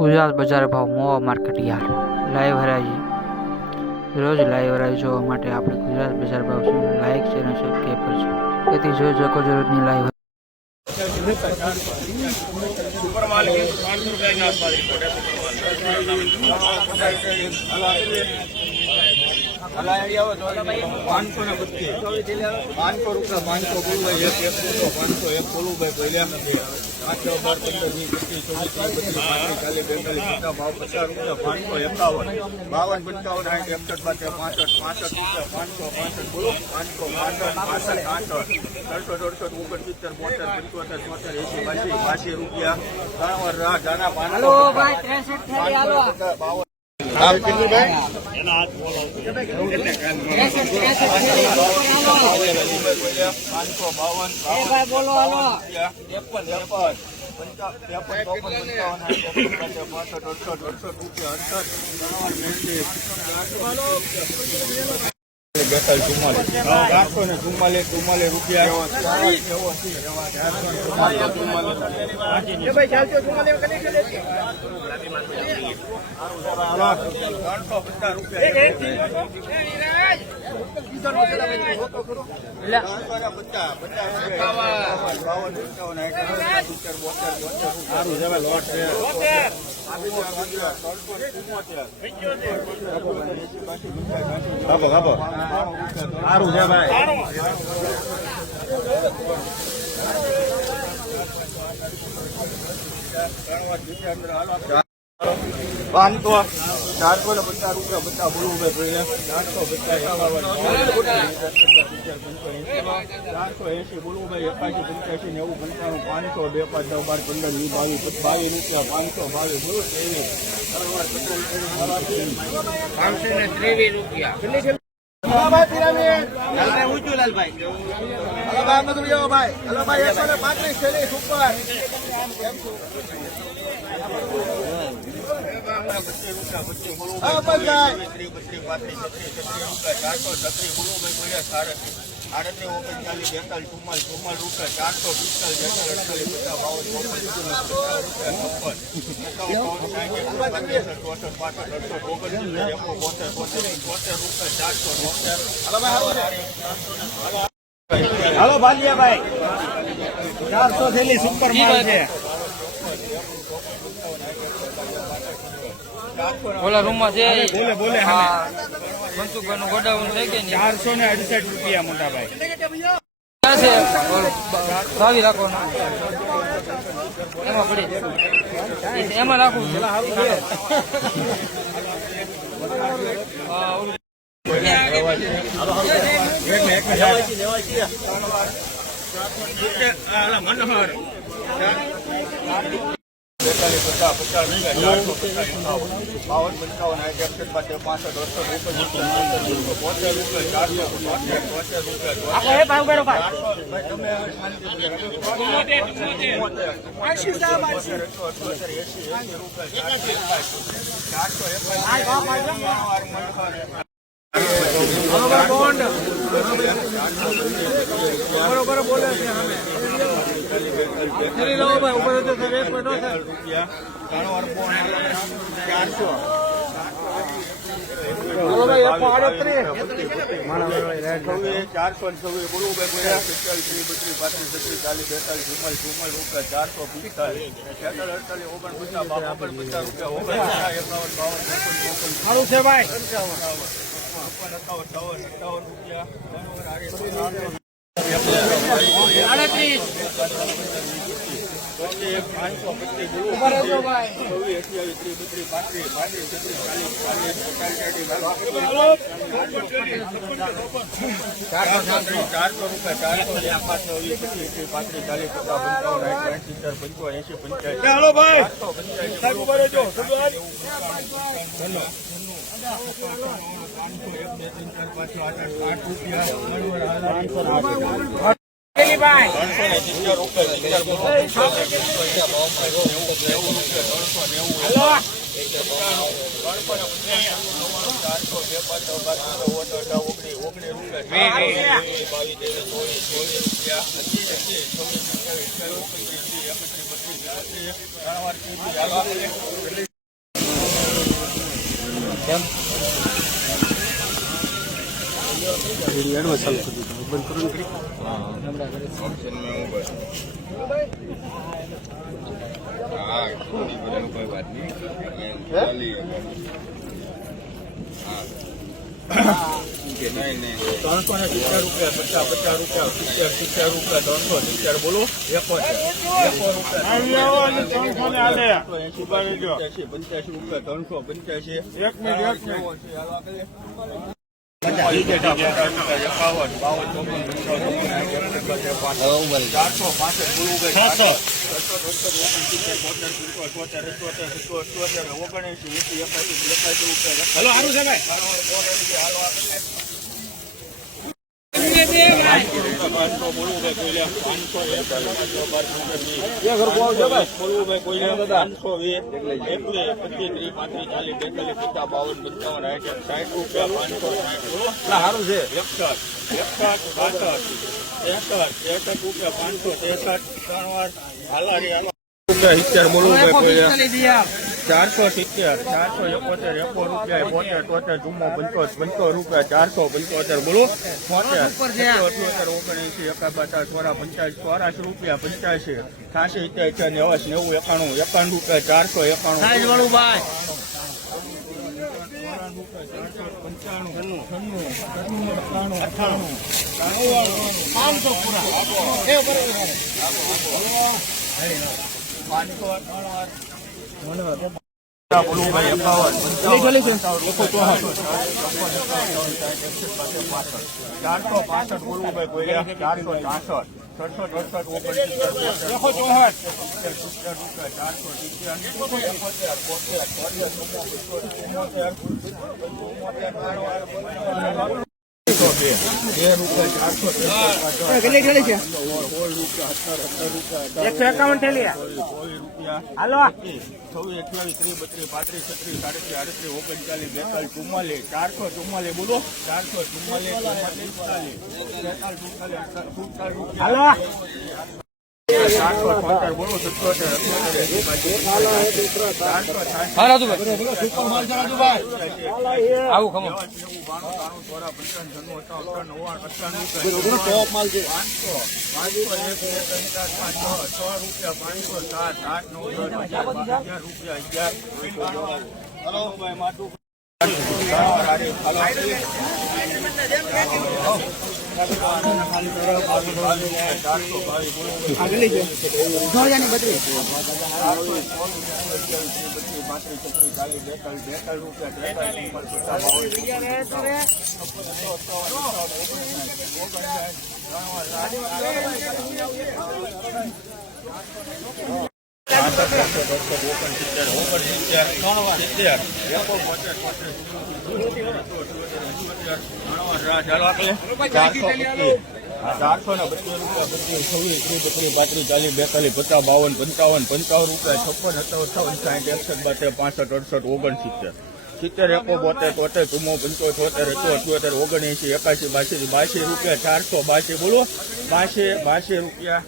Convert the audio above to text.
ગુજરાત બજાર ભાવ મોવા market yard live હરાજી રોજ લાઈવ હરાજી જોવા માટે આપણે ગુજરાત બજાર ભાવ લાઈક ચેનલ સબસ્ક્રાઈબ કરજો તેથી જોઈ શકો છો રોજની લાઈવ सुपर माल के 500 रुपए के आसपास रिपोर्ट है रुपया हेलो भाई 63 थैली आलो आप कितने भाई एना हाथ बोलो 552 भाई बोलो हेलो 54 रुपया सारू है भाई 450 रुपया बच्चा बोलू 480 बोलू भाई 81 85 90 95 500 2 5 10 12 15 20 22 रुपया 522 बोलो 523 रुपया लाल भाई हेलो भाई 135 थैली सुपर हेलो भालिया भाई 400 थैली सुपर माल है ઓલા રૂમમાં છે બોલે બોલે મનસુખભાઈનું ગોડાઉન છે કે 468 રૂપિયા મોટા ભાઈ ક્યાં છે ભાવી રાખો એમાં પડી એમાં રાખું મનોહર 400 बोले ऊपर रुपया 400 કેમ एडवांस चालू कर दीजिए बंद करून करी ऑप्शन में ऊपर हाँ कोई बात नहीं चलिए नहीं 370 રૂપિયા 50 રૂપિયા 70 રૂપિયા 370 બોલો 85 રૂપિયા 385 એક મિનિટ બોલવું 470 471 રૂપિયા 72 75 રૂપિયા 475 બોલો 78 84 રૂપિયા 85 88 90 91 રૂપિયા 491 હાલો 26 28 30 32 33 34 35 36 37 48 49 444 બોલો 444 હાલો 475 બોલો 77 આવું ખમો સિત્તેર એકો 72 73 ચુમ્મો 75 78 79 81 82 રૂપિયા 482 બોલો 82 રૂપિયા